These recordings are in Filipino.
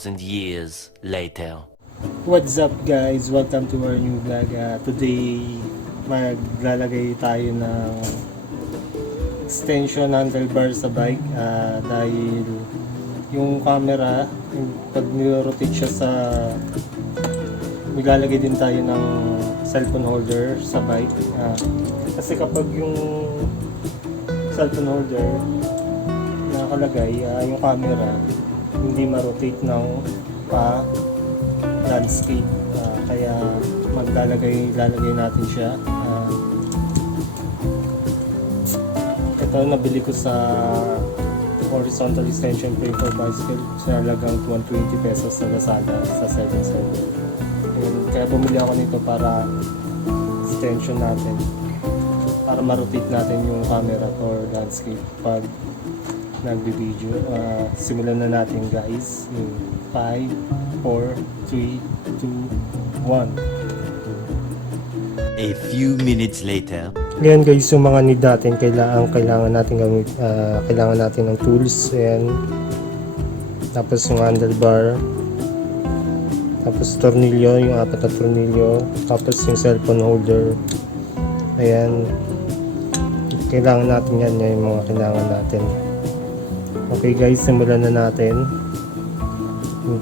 2,000 years later. What's up guys? Welcome to our new vlog. Today, maglalagay tayo ng extension handlebar sa bike dahil yung camera, pag niro-rotate siya maglalagay din tayo ng cellphone holder sa bike. Kasi kapag yung cellphone holder nakalagay, yung camera hindi ma-rotate ng landscape, kaya lalagay natin siya. Ito nabili ko sa horizontal extension frame for bicycle sa halagang 120 pesos sa Lazada sa 7-Eleven. Kaya bumili ako nito para extension natin, para ma-rotate natin yung camera for landscape pag nagbi-video. Simulan na natin guys. 5, 4, 3, 2, 1. A few minutes later. Ayan guys, yung mga need natin, kailangan natin gamit, kailangan natin ng tools. Ayan. Tapos yung handlebar. Tapos tornilyo, yung 4 na tornilyo. Tapos yung cellphone holder. Ayan. Kailangan natin yan, yung mga kailangan natin. Okay guys, simulan na natin.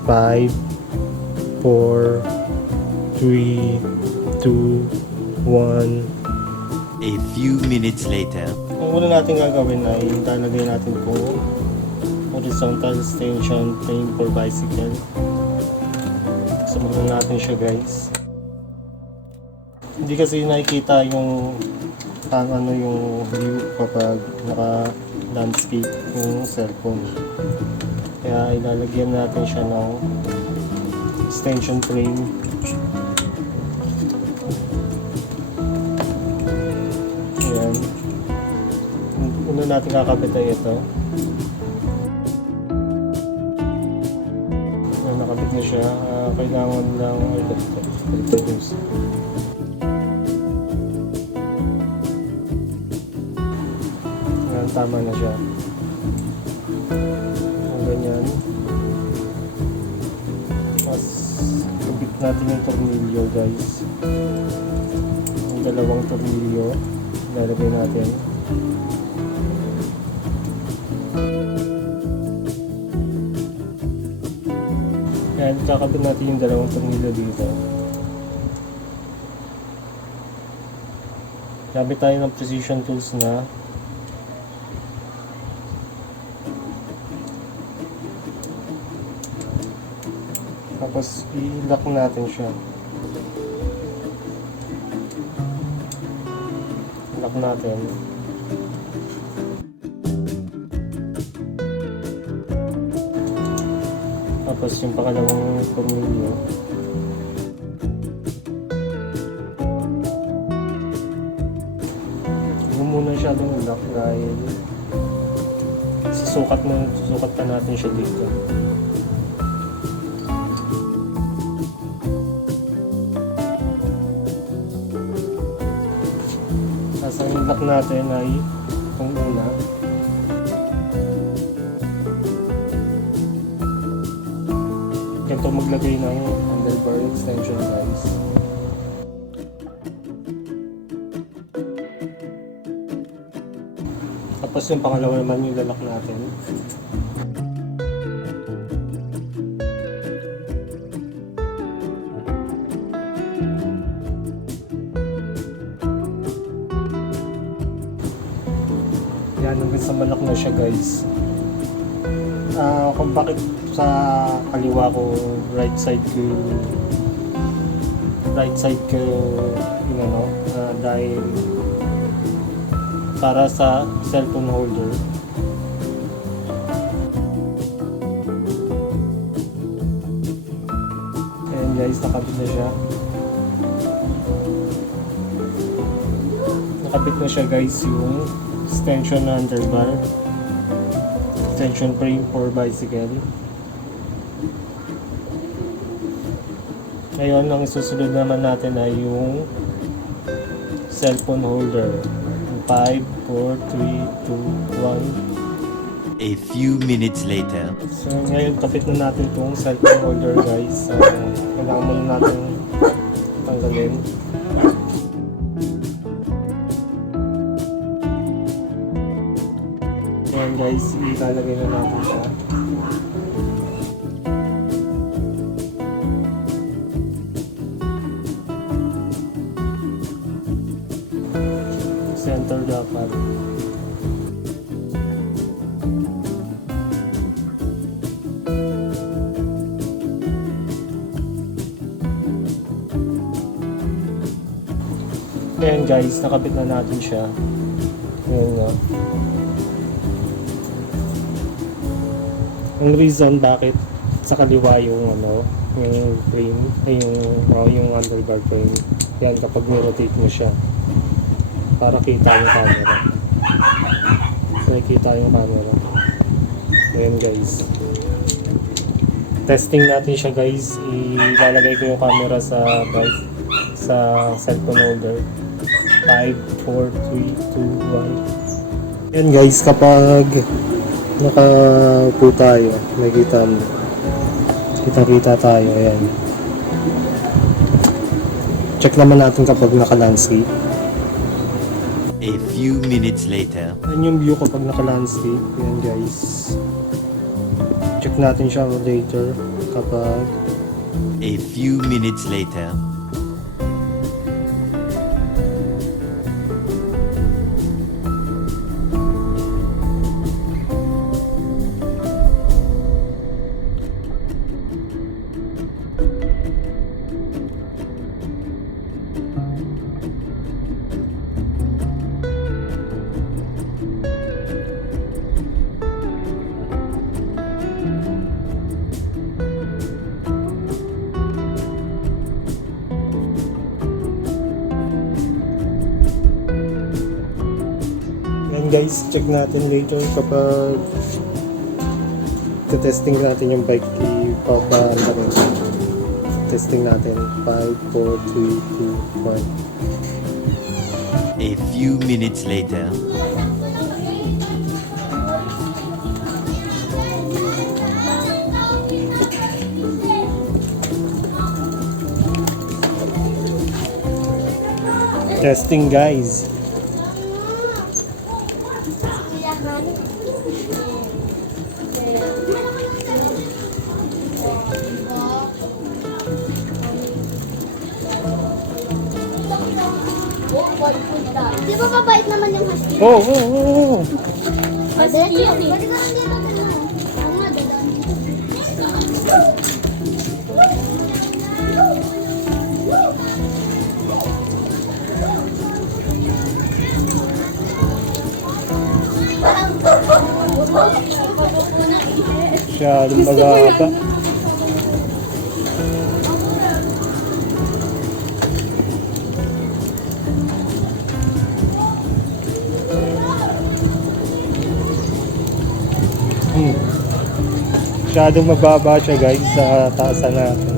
5, 4, 3, 2, 1. A few minutes later. Ang una natin gagawin ay lalagay natin po horizontal extension frame for bicycle. Simulan natin siya guys. Hindi kasi nakikita yung yung view kapag naka landscape yung cellphone. Kaya ilalagyan natin siya ng extension frame. Ayan. Una natin kakabit ay ito. Ayan, nakabit na siya. Kailangan lang ayan, tama na siya. Ganyan. Tapos kabit natin yung tornilyo guys, yung dalawang tornilyo ilalagay natin. Ayan, kakabit natin yung dalawang tornilyo dito. Gamit tayo ng precision tools na tapos i-lock natin siya. Lock natin. Tapos yung pangalawang tornilyo. Huwag muna siya lock dahil susukat pa natin siya dito. Ang lock natin ay itong una. Ganito maglagay ng handlebar extension guys. Tapos yung pangalawa naman yung lalak natin. Yan, hanggang sa malak na siya guys. Kung bakit sa kaliwa ko right side ko dahil para sa cellphone holder. Ayan guys, nakabit na siya. Nakabit na siya guys yung extension handlebar, extension frame for bicycle. Ngayon, ang isusunod naman natin ay yung cellphone holder. 5, 4, 3, 2, A few minutes later. So ngayon kapit na natin itong cellphone holder guys. Kailangan muna natin tanggalin. Ayan guys, ilalagay na natin siya. Center dapat. Ayan guys, nakabit na natin siya. Ayan nga. Ang reason bakit sa kaliwa yung yung frame, ay yung handlebar frame. Yan kapag ni-rotate mo siya para kita yung camera. Para kita yung camera. Ayan guys. Testing natin siya guys. Ilalagay ko yung camera sa bike, sa cellphone holder. 5, 4, 3, 2, 1. Ayan guys, kapag nakaupo tayo, makikita mo. Kita-kita tayo, ayan. Check naman natin kapag naka-landscape. A few minutes later. Ayan yung view kapag naka-landscape. Ayan guys. Check natin siya later kapag... A few minutes later. And guys, check natin later kapag testing natin yung bike ipapanda rin. Testing natin 5, 4, 3, 2, 1. A few minutes later. Testing guys. Di ba mabait naman yung husky? Oh, oh, oh, oh. Husky yun eh. Pwede ka lang dito na lang. Ang madadaan. Masyadong magaba. Masyadong mababa siya guys sa taasan natin.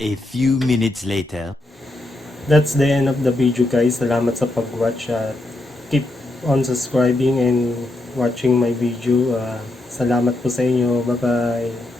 A few minutes later. That's the end of the video guys. Salamat sa pag-watch at keep on subscribing and watching my video. Salamat po sa inyo. Bye bye.